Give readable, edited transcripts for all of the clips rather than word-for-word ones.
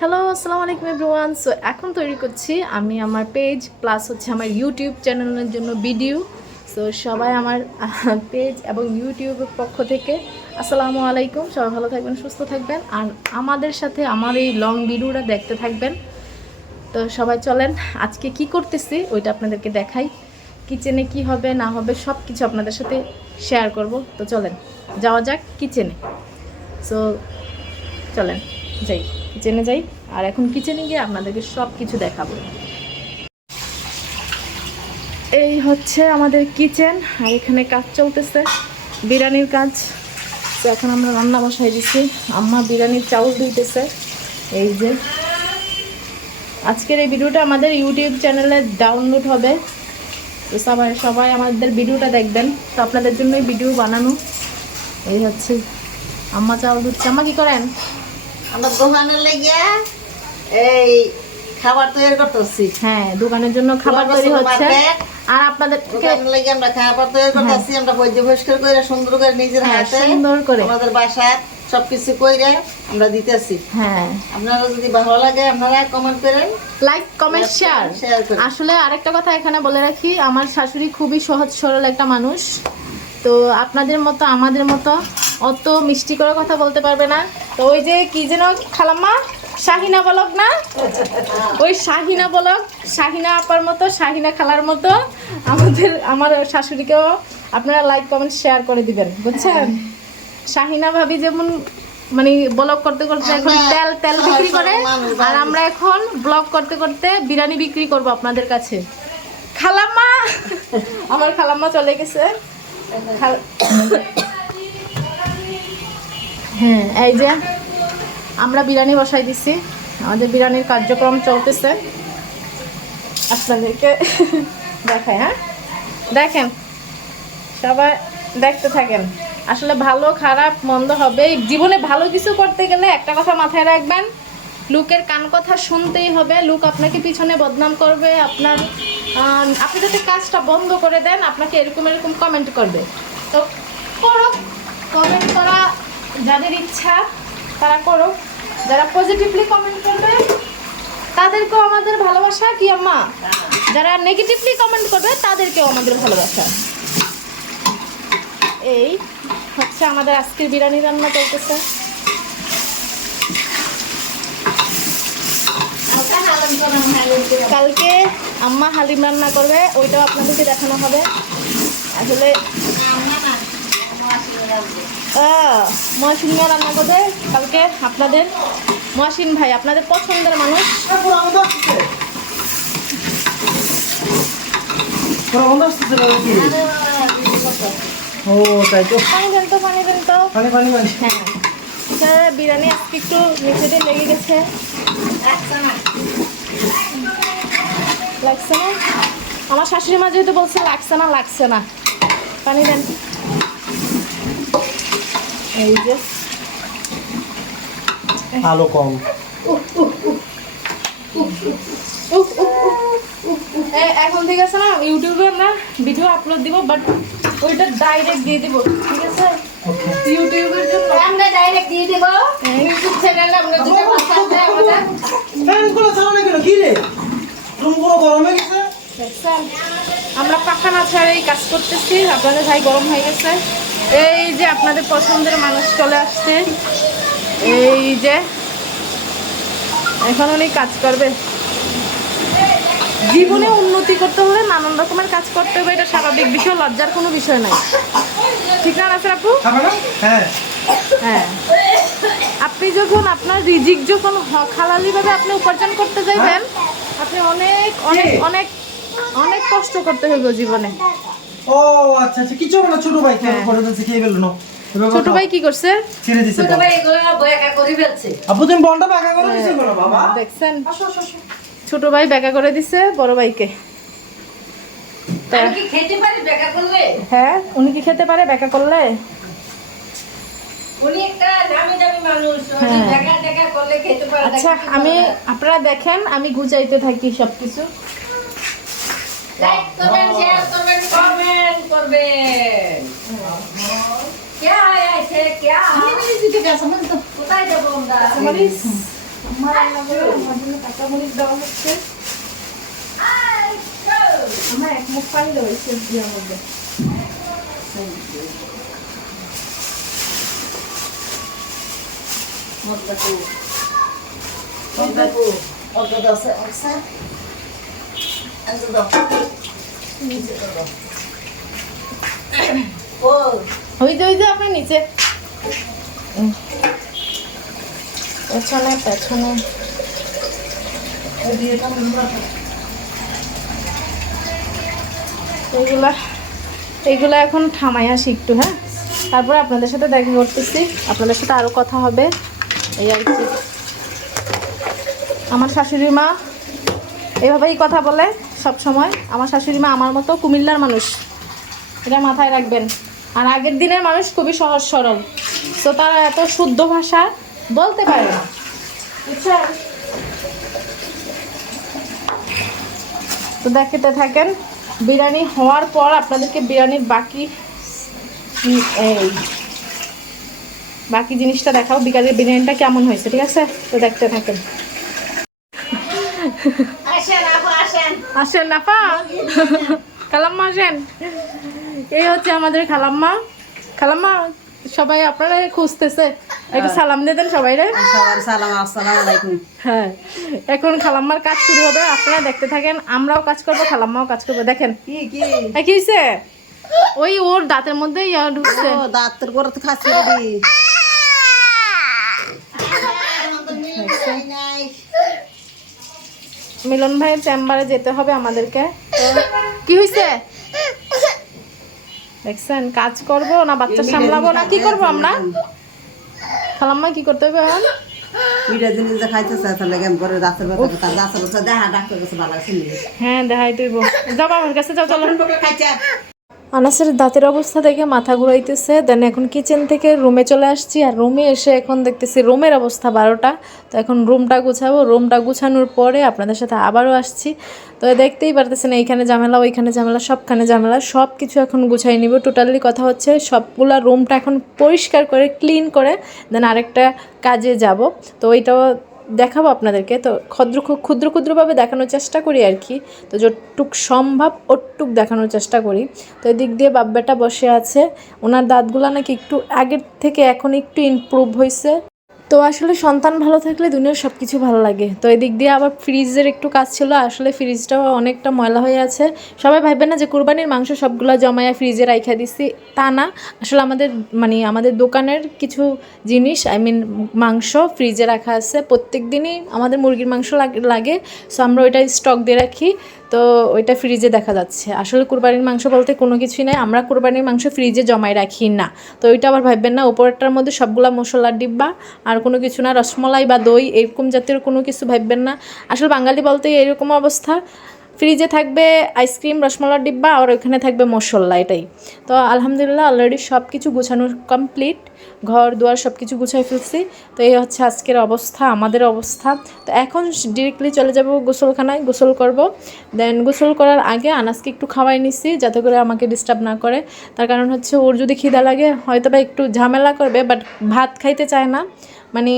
Hello, আসসালামু আলাইকুম everyone. So এখন তৈরি করছি আমি আমার পেজ প্লাস হচ্ছে আমার ইউটিউব চ্যানেলের জন্য ভিডিও। সো সবাই আমার পেজ এবং ইউটিউবের পক্ষ থেকে আসসালামু আলাইকুম। সবাই ভালো থাকবেন, সুস্থ থাকবেন, আর আমাদের সাথে আমার এই লং ভিডিওটা দেখতে থাকবেন। তো সবাই চলেন আজকে কি করতেছি ওইটা আপনাদেরকে দেখাই। কিচেনে কি হবে না হবে সব কিছু আপনাদের সাথে শেয়ার করব। তো চলেন যাওয়া যাক কিচেনে। সো চলেন যাই, কিচেনে যাই। আর এখন কিচেনে গিয়ে আপনাদেরকে সব কিছু দেখাবো। এই হচ্ছে আমাদের কিচেন, আর এখানে কাজ চলতেছে বিরিয়ানির কাজ। তো এখন আমরা রান্না বসাই দিচ্ছি, আম্মা বিরিয়ানির চাউল দিতেছে। এই যে আজকের এই ভিডিওটা আমাদের ইউটিউব চ্যানেলে ডাউনলোড হবে। তো সবাই সবাই আমাদের ভিডিওটা দেখবেন। তো আপনাদের জন্যই ভিডিও বানানো। এই হচ্ছে আম্মা চাউল দিচ্ছে। আম্মা কি করেন? আমরা দোকানের লেগে এই খাবার তৈরি করতেছি। হ্যাঁ, দোকানের জন্য খাবার তৈরি হচ্ছে। আর আপনাদের দোকানের লেগে আমরা খাবার তৈরি করতেছি। আমরা পরিষ্কার করে সুন্দর করে নিজের হাতে সুন্দর করে আমাদের বাসায় সবকিছু কইরা আমরা দিতেছি। হ্যাঁ, আপনারা যদি ভালো লাগে আপনারা কমেন্ট করেন, লাইক কমেন্ট শেয়ার করেন। আসলে আরেকটা কথা এখানে বলে রাখি, আমার শাশুড়ি খুবই সহজ সরল একটা মানুষ। তো আপনাদের মতো আমাদের মতো অত মিষ্টি করে কথা বলতে পারবে না। তো ওই যে কি যেন খালাম্মা শাহিনা বলক না, ওই শাহিনা বলক, শাহিনা আপার মতো, শাহিনা খালার মতো আমার শাশুড়িকেও আপনারা লাইক কমেন্ট শেয়ার করে দিবেন, বুঝছেন? শাহিনা ভাবি যেমন মানে ব্লগ করতে করতে এখন তেল বিক্রি করে, আর আমরা এখন ব্লগ করতে করতে বিরিয়ানি বিক্রি করব আপনাদের কাছে। খালাম্মা, আমার খালাম্মা চলে গেছে। হ্যাঁ, এই যে আমরা বিরিয়ানি বসাই দিছি, আমাদের বিরিয়ানির কার্যক্রম চলতেছে। আপনাদেরকে দেখায়, হ্যাঁ দেখেন, সবাই দেখতে থাকেন। আসলে ভালো খারাপ মন্দ হবে জীবনে। ভালো কিছু করতে গেলে একটা কথা মাথায় রাখবেন, লোকের কান কথা শুনতেই হবে। লোক আপনাকে পিছনে বদনাম করবে, আপনি যাতে কাজটা বন্ধ করে দেন আপনাকে এরকম এরকম কমেন্ট করবে। তো করো, কমেন্ট করা যাদের ইচ্ছা তারা করো। যারা পজিটিভলি কমেন্ট করবে তাদেরকেও আমাদের ভালোবাসা, কি আম্মা? যারা নেগেটিভলি কমেন্ট করবে তাদেরকেও আমাদের ভালোবাসা। এই হচ্ছে আমাদের আজকের বিরিয়ানি রান্না চলতেছে। কালকে আম্মা হালিম রান্না করবে, ওইটাও আপনাদেরকে দেখানো হবে। আসলে মহসিন মিয়া রান্না করবে কালকে। আপনাদের মহসিন ভাই আপনাদের পছন্দের মানুষ। পানি দেন তো, পানি দেন তো। হ্যাঁ, বিরিয়ানি আজকে একটু নিচে দিয়ে লেগে গেছে। লাগছে না? আমার শাশুড়ি মা যেহেতু বলছে লাগছে না, লাগছে না। পানি দেন। এই যে আলো কম। এখন ঠিক আছে না, ইউটিউবে আমরা ভিডিও আপলোড দিব, বাট ওইটা ডাইরেক্ট দিয়ে দিব, ঠিক আছে? ইউটিউবের জন্য আমরা ডাইরেক্ট দিয়ে দেব ইউটিউব চ্যানেলে। আমরা দুটো ভাষা আছে আমাদের। ফ্যানগুলো চালানো কেন? কি রে, রুমগুলো গরম হয়ে গেছে। দেখছেন আমরা পাখা না ছাড়াই কাজ করতেছি। আপনাদের ভাই গরম হয়ে গেছে। এই যে আপনাদের পছন্দের মানুষ চলে আসছে। এই যে এখন উনি কাজ করবে। জীবনে উন্নতি করতে হলে নানান রকমের কাজ করতে হবে, এটা স্বাভাবিক বিষয়, লজ্জার কোনো বিষয় নাই, ঠিক না নাসির আপু? হ্যাঁ হ্যাঁ, আপনি যখন আপনার রিজিক যখন হালালিভাবে আপনি উপার্জন করতে যাবেন, আপনি অনেক অনেক অনেক অনেক কষ্ট করতে হবে জীবনে। ও আচ্ছা আচ্ছা, কিছু না, ছোট ভাই কি করে দিয়েছে, খেয়ে ফেললো না? ছোট ভাই কি করছে? ছেড়ে দিয়েছে। ছোট ভাই এগুলো বয়াকা করে ফেলছে। আপু তুমি বন্ডা বাঁকা করে দিয়েছো না বাবা? দেখছেন, ছোট ভাই বেকা করে দিছে বড় ভাইকে। আমি কি খেতে পারি বেকা করলে? হ্যাঁ, উনি কি খেতে পারে বেকা করলে? উনি একটা নামি দামি মানুষ, উনি বেকা টেকা করলে খেতে পারে। আচ্ছা, আপনারা দেখেন আমি গুছাইতে থাকি সবকিছু। লাইক করবেন, শেয়ার করবেন, কমেন্ট করবেন। क्या है ऐसे क्या? कोথায় যাবো আমরা? আমার রান্না করে আমার জন্য কাঁচামরিচ দেওয়া হচ্ছে। আমার এক মুখ পানি দেওয়া সবজির মধ্যে। ওই যে আপনার নিচে পেছনে পেছনে এইগুলা এখন থামাই আসি একটু, হ্যাঁ, তারপর আপনাদের সাথে দেখা করতেছি, আপনাদের সাথে আরো কথা হবে এই আর কি। আমার শাশুড়ি মা এভাবেই কথা বলে সব সময়। আমার শাশুড়ি মা আমার মতো কুমিল্লার মানুষ, এটা মাথায় রাখবেন। আর আগের দিনের মানুষ খুবই সহজ সরল, তো তারা এত শুদ্ধ ভাষা বলতে পারে না, বুঝছেন? তো দেখতে থাকেন। বিরিয়ানি হওয়ার পর আপনাদেরকে বিরিয়ানির বাকি জিনিসটা দেখাও, বিকালের বিরিয়ানিটা কেমন হয়েছে, ঠিক আছে? তো দেখতে থাকেন। আসেন আপা, খালাম্মা আসেন। এই হচ্ছে আমাদের খালাম্মা। খালাম্মা সবাই আপনারা খুঁজতেছে, একটু সালাম দিয়ে দেন সবাই রে। সবার সালাম, আসসালামু আলাইকুম। হ্যাঁ, এখন খালাম্মার কাজ শুরু হবে, আপনারা দেখতে থাকেন। আমরাও কাজ করবো, খালাম্মাও কাজ করবো। দেখেন কি কি হয়েছে, ওই ওর দাঁতের মধ্যে ইয়া ঢুকছে। ও দাঁতের করে তো খাচ্ছি রে। মিলন ভাইয়ের চেম্বারে যেতে হবে আমাদেরকে। তো কি হয়েছে দেখছেন, কাজ করবো না বাচ্চা সামলাবো না কি করবো আমরা? খালাম্মা কি করতে হবে এখন? মিঠা জিনিস যে খাইতেছে তাহলে কেমন করে দাঁতের ব্যথা, তার দাঁতের ব্যথা দেখা ডাক্তার কাছে ভালো আছে। হ্যাঁ দেখাই তুইব, যাবো আমার কাছে, যাও চলো। খাইছে আনাসের দাঁতের অবস্থা দেখে মাথা ঘুরাইতেছে। দেন এখন কিচেন থেকে রুমে চলে আসছি, আর রুমে এসে এখন দেখতেছি রুমের অবস্থা 12টা। তো এখন রুমটা গুছাবো, রুমটা গুছানোর পরে আপনাদের সাথে আবারও আসছি। তো দেখতেই পারতেছেন এইখানে ঝামেলা, ওইখানে ঝামেলা, সবখানে ঝামেলা, সব কিছু এখন গুছাই নিব। টোটালি কথা হচ্ছে সবগুলা রুমটা এখন পরিষ্কার করে ক্লিন করে দেন আরেকটা কাজে যাব। তো ওইটাও দেখাবো আপনাদেরকে। তো ক্ষুদ্রভাবে দেখানোর চেষ্টা করি আর কি। তো যতটুক সম্ভব ওটুক দেখানোর চেষ্টা করি। তো এদিক দিয়ে বাব্বাটা বসে আছে, ওনার দাঁতগুলো নাকি একটু আগের থেকে এখন একটু ইমপ্রুভ হয়েছে। তো আসলে সন্তান ভালো থাকলে দুনিয়ার সব কিছু ভালো লাগে। তো এদিক দিয়ে আবার ফ্রিজের একটু কাজ ছিল, আসলে ফ্রিজটাও অনেকটা ময়লা হয়ে আছে। সবাই ভাববেন না যে কুরবানির মাংস সবগুলো জমায়া ফ্রিজে রাইখা দিছি, তা না। আসলে আমাদের দোকানের কিছু জিনিস, মাংস ফ্রিজে রাখা আছে। প্রত্যেক দিনই আমাদের মুরগির মাংস লাগে, সো আমরা ওইটা স্টক দিয়ে রাখি। তো ওইটা ফ্রিজে দেখা যাচ্ছে। আসলে কুরবানির মাংস বলতে কোনো কিছুই নাই, আমরা কুরবানির মাংস ফ্রিজে জমাই রাখি না। তো ওইটা আবার ভাববেন না উপরটার মধ্যে সবগুলা মশলার ডিব্বা আর কোনো কিছু না, রসমলাই বা দই এরকম জাতীয় কোনো কিছু ভাববেন না। আসলে বাঙালি বলতে এরকম অবস্থা, ফ্রিজে থাকবে আইসক্রিম, রসমলার ডিব্বা, আর ওইখানে থাকবে মশলা, এটাই। তো আলহামদুলিল্লাহ অলরেডি সব কিছু গুছানো কমপ্লিট, ঘর দুয়ার সব কিছু গুছাই ফেলছি। তো এই হচ্ছে আজকের অবস্থা, আমাদের অবস্থা। তো এখন ডিরেক্টলি চলে যাব গোসলখানায়, গোসল করব। দেন গোসল করার আগে আনাসকে একটু খাওয়াই নিছি যাতে করে আমাকে ডিস্টার্ব না করে। তার কারণ হচ্ছে ওর যদি খিদা লাগে হয়তো বা একটু ঝামেলা করবে, বাট ভাত খাইতে চায় না, মানে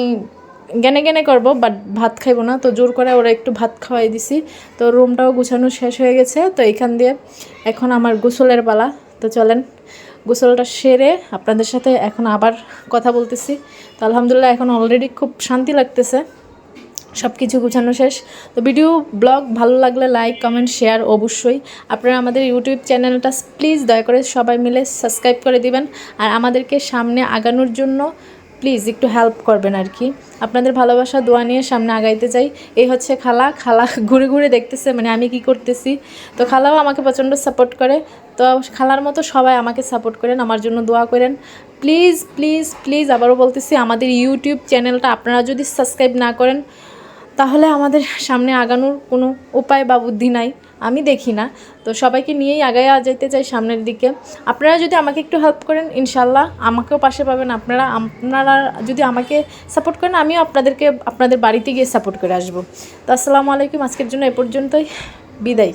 জ্ঞানে করবো, বাট ভাত খাইবো না। তো জোর করে ওরা একটু ভাত খাওয়াই দিছি। তো রুমটাও গুছানো শেষ হয়ে গেছে। তো এইখান দিয়ে এখন আমার গোসলের পালা। তো চলেন গোসলটা সেরে আপনাদের সাথে এখন আবার কথা বলতেছি। তো আলহামদুলিল্লাহ এখন অলরেডি খুব শান্তি লাগতেছে, সব কিছু গুছানো শেষ। তো ব্লগ ভালো লাগলে লাইক কমেন্ট শেয়ার অবশ্যই। আপনারা আমাদের ইউটিউব চ্যানেলটা প্লিজ দয়া করে সবাই মিলে সাবস্ক্রাইব করে দিবেন, আর আমাদেরকে সামনে আগানোর জন্য প্লিজ একটু হেল্প করবেন আর কি। আপনাদের ভালোবাসা দোয়া নিয়ে সামনে আগাইতে চাই। এই হচ্ছে খালা ঘুরে ঘুরে দেখতেছে মানে আমি কি করতেছি। তো খালাও আমাকে প্রচণ্ড সাপোর্ট করে। তো খালার মতো সবাই আমাকে সাপোর্ট করেন, আমার জন্য দোয়া করেন প্লিজ প্লিজ প্লিজ। আবারও বলতেছি, আমাদের ইউটিউব চ্যানেলটা আপনারা যদি সাবস্ক্রাইব না করেন তাহলে আমাদের সামনে আগানোর কোনো উপায় বা বুদ্ধি নাই, আমি দেখি না। তো সবাইকে নিয়েই আগায়া যেতে চাই সামনের দিকে। আপনারা যদি আমাকে একটু হেল্প করেন ইনশাল্লাহ আমাকেও পাশে পাবেন। আপনারা যদি আমাকে সাপোর্ট করেন আমিও আপনাদের বাড়িতে গিয়ে সাপোর্ট করে আসবো। তো আসসালামু আলাইকুম, আজকের জন্য এ পর্যন্তই, বিদায়।